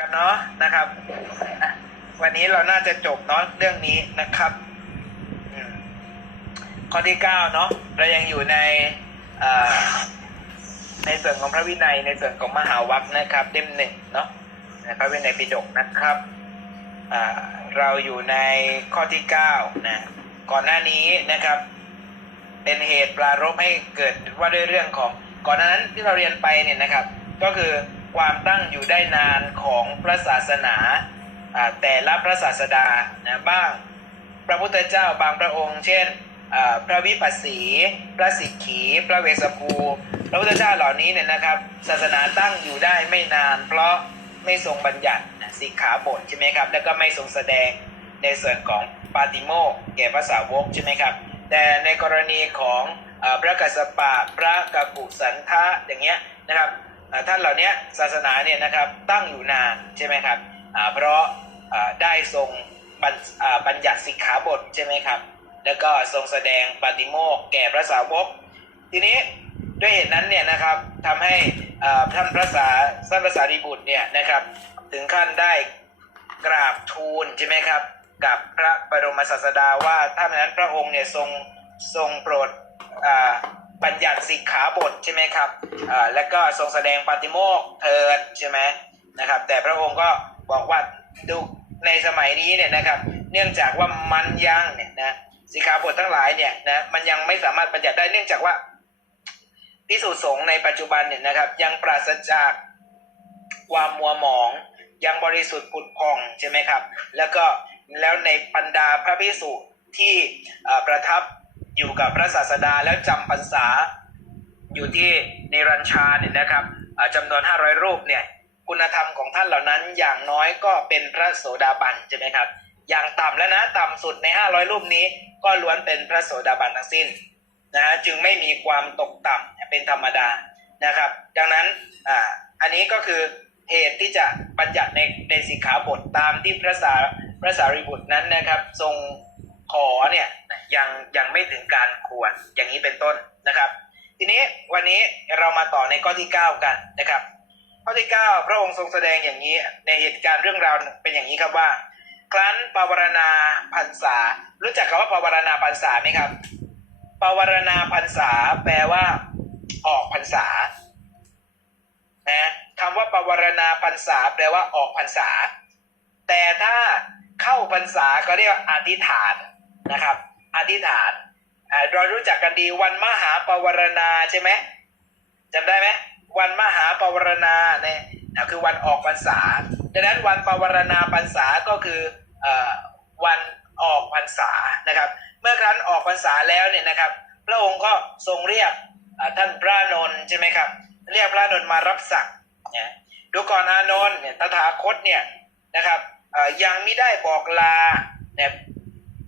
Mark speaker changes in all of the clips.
Speaker 1: กันเนาะนะครับ วันนี้เราน่าจะจบเนาะเรื่องนี้นะครับข้อที่เก้าเนาะเรายังอยู่ในในส่วนของพระวินัยในส่วนของมหาวัคนะครับเล่มหนึ่งเนาะในพระวินัยปิฎกนะครับเราอยู่ในข้อที่เก้านะก่อนหน้านี้นะครับ เป็นเหตุปรารภให้เกิดว่าด้วยเรื่องของ ก่อนหน้านั้นที่เราเรียนไปเนี่ยนะครับ ก็คือ ความตั้งอยู่ได้นานของพระศาสนาแต่ละพระศาสดานะบ้าง พระพุทธเจ้าบางพระองค์ เช่นพระวิปัสสี พระสิกขี พระเวสสภูพระพุทธเจ้าเหล่านี้เนี่ยนะครับ ศาสนาตั้งอยู่ได้ไม่นาน เพราะไม่ทรงบัญญัติสิกขาบทใช่ไหมครับ แล้วก็ไม่ทรงแสดงในส่วนของปาติโมกแก่ภาษาวกใช่ไหมครับ แต่ในกรณีของอพระกัสสปะพระกัปปุสันทะอย่างเงี้ยนะครับ ท่านเหล่านี้ศาสนาเนี่ยนะครับตั้งอยู่นานใช่ไหมครับเพราะได้ทรงบัญญัติสิกขาบทใช่ไหมครับ แล้วก็ทรงแสดงปาติโมกข์แก่พระสาวก ทีนี้ด้วยเหตุนั้นเนี่ยนะครับทำให้ท่านพระสาท่านพระสารีบุตรเนี่ยนะครับถึงขั้นได้กราบทูลใช่ไหมครับ กับพระบรมศาสดาว่าถ้าไม่นั้นพระองค์เนี่ยทรงทรงโปรด บัญญัติสิกขาบทใช่ไหมครับอ่าแล้วก็ทรงแสดงปาติโมกข์เถิดใช่ไหมนะครับ แต่พระองค์ก็บอกว่าดูในสมัยนี้เนี่ยนะครับ เนื่องจากว่ามันยังเนี่ยนะสิกขาบททั้งหลายเนี่ยนะมันยังไม่สามารถบัญญัติได้เนื่องจากว่าพิสูจน์สงในปัจจุบันเนี่ยนะครับ ยังปราศจากความมัวหมอง ยังบริสุทธิ์ผุดผ่องใช่ไหมครับ แล้วก็แล้วในบรรดาพระพิสุที่ประทับ อยู่กับพระศาสดาแล้วจำพรรษาอยู่ที่ในรัญชาเนี่ยนะครับจำนวน 500 รูปเนี่ยคุณธรรมของท่านเหล่านั้นอย่างน้อยก็เป็นพระโสดาบันใช่ไหมครับ อย่างต่ำแล้วนะต่ำสุดใน 500 รูปนี้ก็ล้วนเป็นพระโสดาบันทั้งสิ้นนะฮะจึงไม่มีความตกต่ำเป็นธรรมดานะครับ ดังนั้นอ่าอันนี้ก็คือเหตุที่จะบัญญัติในในสิกขาบทตามที่พระสาพระสารีบุตรนั้นนะครับ ทรง ขอเนี่ยยังยังไม่ถึงการควรอย่างนี้เป็นต้นนะครับ ทีนี้วันนี้เรามาต่อในข้อที่ 9 กันนะครับ ข้อที่ 9 พระองค์ทรงแสดงอย่างนี้ในเหตุการณ์เรื่องราวเป็นอย่างนี้ครับว่า ครั้นปวารณาพรรษา รู้จักคำว่าปวารณาพรรษาไหมครับปวารณาพรรษาแปลว่า ออกพรรษานะคำว่าปวารณาพรรษาแปลว่าออกพรรษา แต่ถ้าเข้าพรรษาก็เรียกว่าอธิษฐาน นะครับ อธิษฐานเรารู้จักกันดีวันมหาปวารณาใช่ไหมจำได้ไหมวันมหาปวารณาเนี่ยคือวันออกพรรษาดังนั้นวันปวารณาพรรษาก็คืออวันออกพรรษานะครับ เมื่อครั้นออกพรรษาแล้วเนี่ยนะครับ พระองค์ก็ทรงเรียกท่านพระนนท์ใช่ไหมครับ เรียกพระนนท์มารับสั่งเนี่ยดูก่อนอานนท์เนี่ยตถาคตเนี่ยนะครับยังไม่ได้บอกลาเนี่ย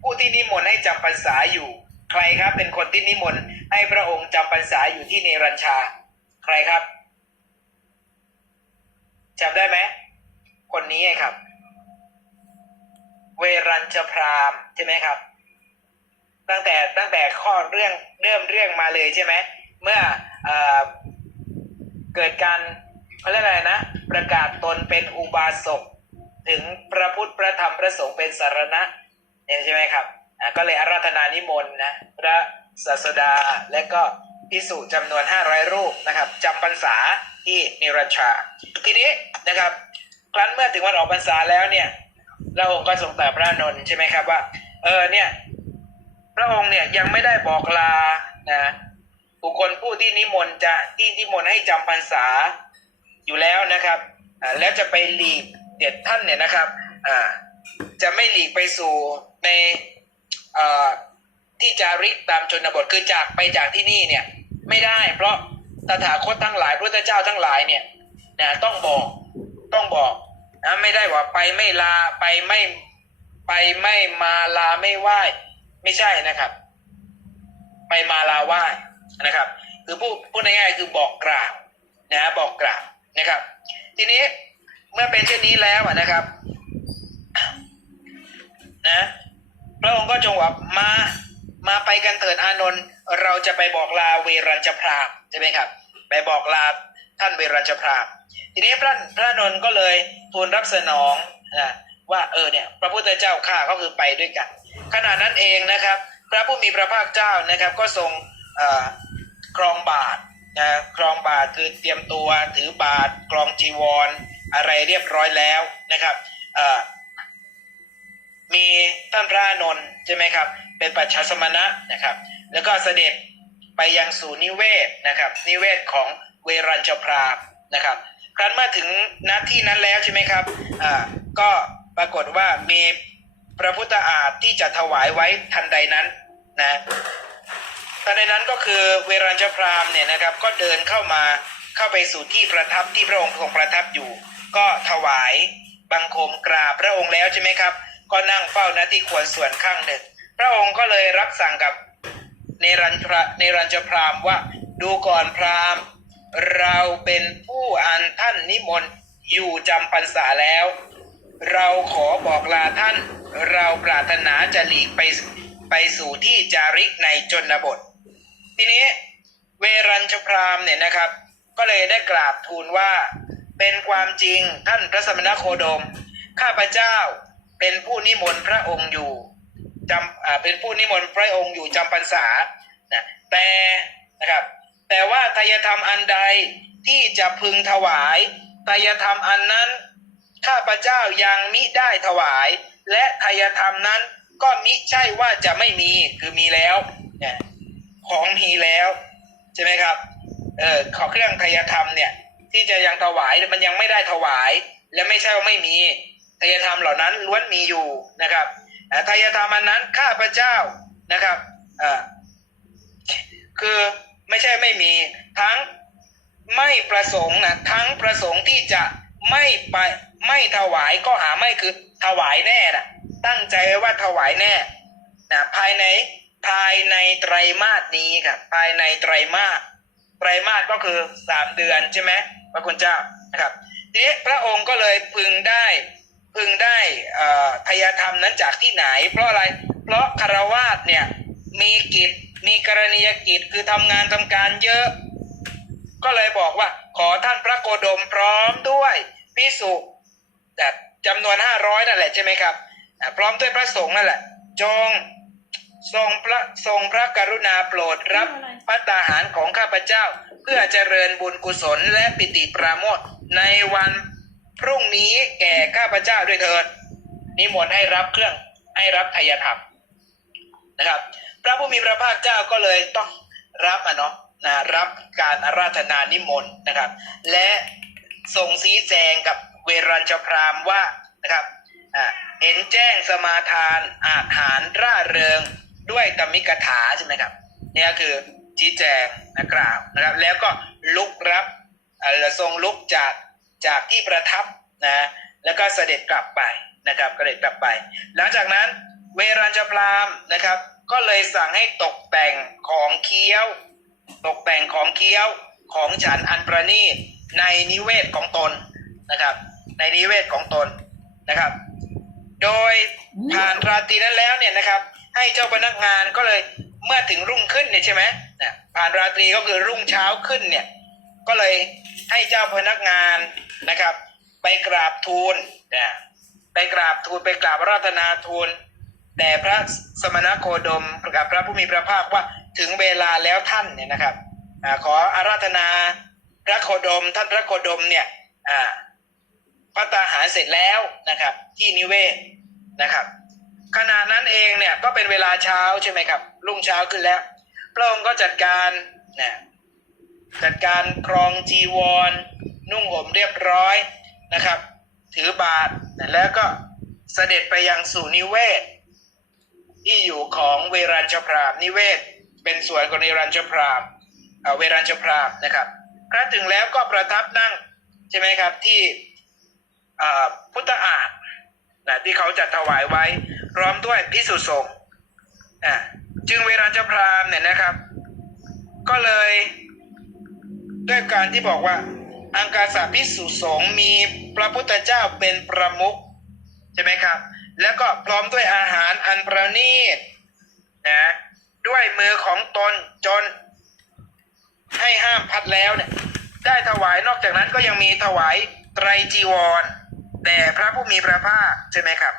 Speaker 1: ผู้ที่นิมนต์ให้จำพรรษาอยู่ ใครครับ เป็นคนที่นิมนต์ให้พระองค์จำพรรษาอยู่ที่เนรัญชา ใครครับจำได้ไหมคนนี้ไงครับ เวรัญชพรามใช่ไหมครับ ตั้งแต่ตั้งแต่ข้อเรื่องเริ่มเรื่องมาเลยใช่ไหมเมื่อเอเกิดการเขาเรียกอะไรนะ ประกาศตนเป็นอุบาสกถึงพระพุทธพระธรรมพระสงฆ์เป็นสารณะ เนี่ยใช่ไหมครับอ่าก็เลยอาราธนานิมนต์นะพระศาสดาและก็พิสุจำนวน 500 รูปนะครับจำพรรษาที่นิรัญชา ทีนี้นะครับ ครั้นเมื่อถึงวันออกพรรษาแล้วเนี่ยพระองค์ก็ทรงตรัสพระนนท์ใช่ไหมครับว่า เออเนี่ย พระองค์เนี่ยยังไม่ได้บอกลานะบุคคลผู้ที่นิมนต์จะที่นิมนต์ให้จำพรรษาอยู่แล้วนะครับอ่าแล้วจะไปหลีกเด็ดท่านเนี่ยนะครับ อ่า จะไม่หลีกไปสู่ ในที่จาริกตามชนบทคือจากไปจากที่นี่เนี่ยไม่ได้ เพราะตถาคตทั้งหลายพระพุทธเจ้าทั้งหลายเนี่ยนะต้องบอกต้องบอกนะไม่ได้ว่าไปไม่ลาไปไม่ไปไม่มาลาไม่ไหว้ ไม่ใช่นะครับ ไปมาลาไหว้นะครับ คือพูดพูดง่ายๆคือบอกกล่าวนะบอกกล่าวนะครับ ทีนี้เมื่อเป็นเช่นนี้แล้วนะครับ นะ พระองค์ก็จงว่ามา มาไปกันเถิดอานนท์เราจะไปบอกลาเวรัญจพรามใช่ไหมครับ ไปบอกลาท่านเวรัญชพรามทีนี้พระพระนนท์ก็เลยทูลรับสนองนะว่าเออเนี่ยพระพุทธเจ้าข้าก็คือไปด้วยกัน ขณะนั้นเองนะครับ พระผู้มีพระภาคเจ้านะครับ ก็ทรงครองบาทนะครองบาทคือเตรียมตัวถือบาทครองจีวรอะไรเรียบร้อยแล้วนะครับ มีท่านพระอานนท์ใช่ไหมครับ เป็นปัจฉสมณะนะครับ แล้วก็เสด็จไปยังสู่นิเวศนะครับ นิเวศของเวรัญชพรามนะครับ ครั้นมาถึงณที่นั้นแล้วใช่ไหมครับอ่าก็ปรากฏว่ามีพระพุทธอาฏที่จะถวายไว้ทันใดนั้นนะทันใดนั้นก็คือเวรัญชพรามเนี่ยนะครับก็เดินเข้ามาเข้าไปสู่ที่ประทับที่พระองค์ทรงประทับอยู่ ก็ถวายบังคมกราบพระองค์แล้วใช่ไหมครับ ก็นั่งเฝ้าณที่ควรส่วนข้างหนึ่ง พระองค์ก็เลยรับสั่งกับเนรัญพระเนรัญชพรามว่าดูก่อนพรามเราเป็นผู้อันท่านนิมนต์อยู่จำพรรษาแล้ว เราขอบอกลาท่าน เราปรารถนาจะหลีกไปไปสู่ที่จาริกในจนบท ทีนี้เวรัญชพรามเนี่ยนะครับ ก็เลยได้กราบทูลว่าเป็นความจริงท่านพระสมณโคดม ข้าพเจ้า เป็นผู้นิมนต์พระองค์อยู่จำอ่าเป็นผู้นิมนต์พระองค์อยู่จำพรรษานะแต่นะครับ แต่ว่าทายธรรมอันใดที่จะพึงถวายทายธรรมอันนั้น ข้าพเจ้ายังมิได้ถวาย และทายธรรมนั้นก็มิใช่ว่าจะไม่มีคือมีแล้วเนี่ยของมีแล้วใช่ไหมครับเออขอเครื่องทายธรรมเนี่ยที่จะยังถวายมันยังไม่ได้ถวาย และไม่ใช่ว่าไม่มี ทายธรรมเหล่านั้นล้วนมีอยู่นะครับอ่ทายธรรมอันนั้นข้าพเจ้านะครับอ่าคือไม่ใช่ไม่มีทั้งไม่ประสงค์นะทั้งประสงค์ที่จะไม่ไปไม่ถวายก็หาไม่คือถวายแน่นะตั้งใจไว้ว่าถวายแน่นะภายในภายในไตรมาสนี้ครับภายในไตรมาสไตรมาสก็คือสามเดือนใช่ไหมพระคุณเจ้านะครับทีนี้พระองค์ก็เลยพึงได้ พึงได้เอ่อทายธรรมนั้นจากที่ไหน เพราะอะไร เพราะคารวาสเนี่ยมีกิจมีกรณียกิจคือทำงานทำการเยอะ ก็เลยบอกว่า ขอท่านพระโคดมพร้อมด้วยพิสุแบบจำนวนห้าร้อยนั่นแหละใช่ไหมครับอ่าพร้อมด้วยพระสงฆ์นั่นแหละ จงทรงพระทรงพระกรุณาโปรดรับพัตตาหารของข้าพเจ้า เพื่อเจริญบุญกุศลและปิติปราโมทย์ในวัน พรุ่งนี้แก่ข้าพเจ้าด้วยเถิดนิมนต์ให้รับเครื่องให้รับทายธรรมนะครับ พระผู้มีพระภาคเจ้าก็เลยต้องรับอะเนาะนะรับการอาราธนานิมนต์นะครับ และทรงชี้แจงกับเวรัญชพรามว่านะครับอ่าเห็นแจ้งสมาทานอาหารร่าเริงด้วยตมิกถาใช่ไหมครับเนี่ยคือชี้แจงนะกล่าวนะครับ แล้วก็ลุกรับอ่าทรงลุกจาก จากที่ประทับนะแล้วก็เสด็จกลับไปนะครับเสด็จกลับไป หลังจากนั้นเวรัญชพรามนะครับ ก็เลยสั่งให้ตกแต่งของเคี้ยว ตกแต่งของเคี้ยวของฉันอันประณีตในนิเวศของตนนะครับ ในนิเวศของตนนะครับ โดยผ่านราตรีนั้นแล้วเนี่ยนะครับ ให้เจ้าพนักงานก็เลยเมื่อถึงรุ่งขึ้นเนี่ยใช่ไหมผ่านราตรีก็คือรุ่งเช้าขึ้นเนี่ย ก็เลยให้เจ้าพนักงานนะครับ ไปกราบทูลนะไปกราบทูลไปกราบราธนาทูลแต่พระสมณโคดมกับพระผู้มีพระภาคว่าถึงเวลาแล้วท่านเนี่ยนะครับอขออาราธนาพระโคดม ท่านพระโคดมเนี่ยอ่าพระตาหารเสร็จแล้วนะครับ ที่นิเวศนะครับ ขณะนั้นเองเนี่ยก็เป็นเวลาเช้าใช่ไหมครับ รุ่งเช้าขึ้นแล้ว พระองค์ก็จัดการนะ จัดการครองจีวร นุ่งห่มเรียบร้อยนะครับ ถือบาตรนะแล้วก็เสด็จไปยังสู่นิเวศ ที่อยู่ของเวรัญชพรามนิเวศ เป็นสวนของเวรัญชพรามเอ่อเวรัญชพรามนะครับครั้นถึงแล้วก็ประทับนั่งใช่ไหมครับที่อ่อพุทธอาฏนะที่เขาจัดถวายไว้พร้อมด้วยพิสุสงฆ์จึงเวรัญชพรามเนี่ยนะครับ ก็เลย ด้วยการที่บอกว่า อังกาสาพิสุสงมีพระพุทธเจ้าเป็นประมุขใช่ไหมครับ แล้วก็พร้อมด้วยอาหารอันประณีตนะด้วยมือของตนจน ให้ห้ามพัดแล้วเนี่ยได้ถวายนอกจากนั้นก็ยังมีถวายไตรจีวรแด่พระผู้มีพระภาคใช่ไหมครับ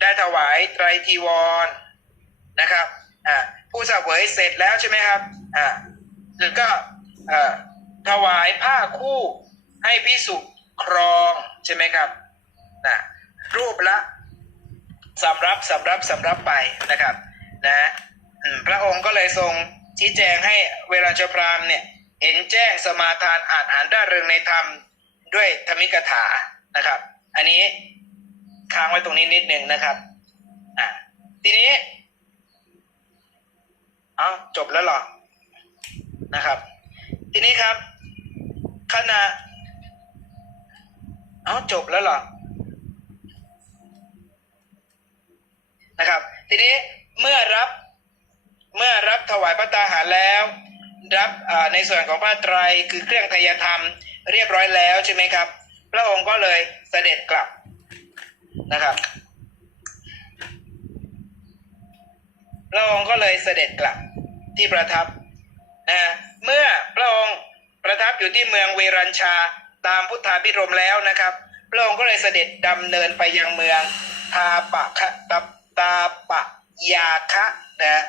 Speaker 1: ได้ถวายไตรจีวรนะครับอ่าผู้เสวยเสร็จแล้วใช่ไหมครับอ่าแล้วก็อ่อ ถวายผ้าคู่ให้พิสุครองใช่ไหมครับนะรูปละสำรับสำรับสำรับไปนะครับนะพระองค์ก็เลยทรงชี้แจงให้เวลาชพรามเนี่ยเห็นแจ้งสมาทานอ่านอ่านร่าเริงในธรรมด้วยธรรมิกถานะครับ อันนี้ค้างไว้ตรงนี้นิดนึงนะครับอะทีนี้เอาจบแล้วหรอนะครับ ทีนี้ครับ ขณะ เอาจบแล้วหรอ นะครับ ทีนี้เมื่อรับเมื่อรับถวายพระตาหารแล้ว รับในส่วนของผ้าไตรคือเครื่องทายธรรม เรียบร้อยแล้วใช่ไหมครับ พระองค์ก็เลยเสด็จกลับนะครับพระองค์ก็เลยเสด็จกลับที่ประทับนะเมื่อพระองค์ ประทับอยู่ที่เมืองเวรัญชาตามพุทธาพิรมแล้วนะครับ พระองค์ก็เลยเสด็จดำเนินไปยังเมืองทาปะคะตาตาปะยาคะนะ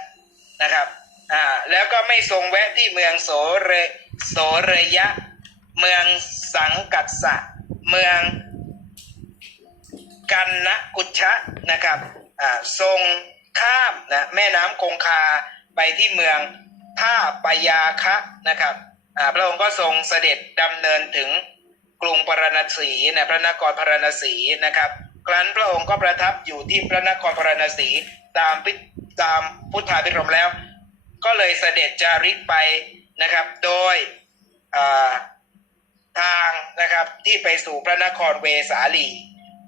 Speaker 1: นะครับอ่าแล้วก็ไม่ทรงแวะที่เมืองโสเรโสเรยะ เมืองสังกัสสะ เมืองกันนะกุชะนะครับอ่าทรงข้ามนะแม่น้ำคงคาไปที่เมืองท่าปยาคะนะครับ พระองค์ก็ทรงเสด็จดำเนินถึงกรุงปรณสีนะพระนครพรณสีนะครับ ครั้นพระองค์ก็ประทับอยู่ที่พระนครพรณสีตามพิตามพุทธาพิรมแล้ว ก็เลยเสด็จจาริกไปนะครับ โดยทางนะครับที่ไปสู่พระนครเวสาลี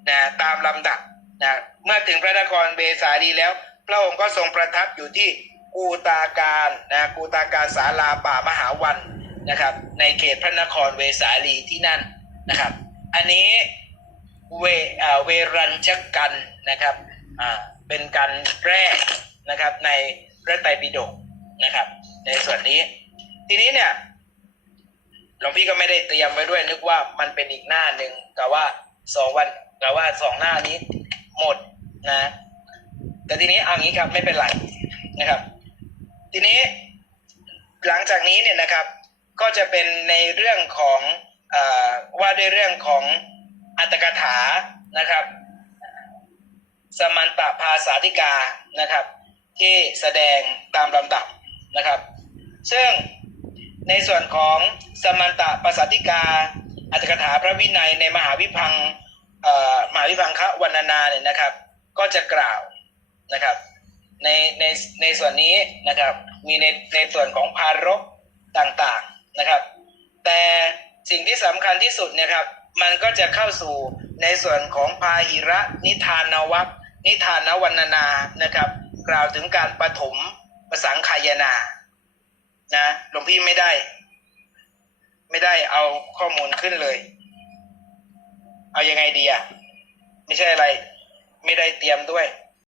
Speaker 1: นะตามลำดับนะเมื่อถึงพระนครเวสาลีแล้ว พระองค์ก็ทรงประทับอยู่ที่กูตาการนะกูตาการศาลาป่ามหาวัน นะครับ ในเขตพระนครเวสาลีที่นั่นนะครับ อันนี้เวอ่าเวรัญชกันนะครับอ่าเป็นการแรกนะครับในพระไตรปิฎกนะครับ ในส่วนนี้ ทีนี้เนี่ยหลวงพี่ก็ไม่ได้เตรียมไว้ด้วย นึกว่ามันเป็นอีกหน้าหนึ่งแต่ว่าสองวันแต่ว่าสองหน้านี้หมดนะ แต่ทีนี้เอางี้ครับไม่เป็นไรนะครับ ทีนี้หลังจากนี้เนี่ยนะครับ ก็จะเป็นในเรื่องของอว่าด้วยเรื่องของอัตถกถานะครับ สมันตภาษาธิกานะครับ ที่แสดงตามลำดับนะครับ ซึ่งในส่วนของสมันตภาษาธิกา อัตถกถาพระวินัยในมหาวิพังมหาวิพังคะวรรณนาเนี่ยนะครับ ก็จะกล่าวนะครับในในในส่วนนี้นะครับมีในในส่วนของพารกต่าง นะครับ แต่สิ่งที่สำคัญที่สุดนะครับ มันก็จะเข้าสู่ในส่วนของพาหิระนิทานวัคนิทานวรรณนานะครับ กล่าวถึงการปฐมประสังขายนานะหลวงพี่ไม่ได้ ไม่ได้เอาข้อมูลขึ้นเลย เอายังไงดีอะไม่ใช่อะไร ไม่ได้เตรียมด้วย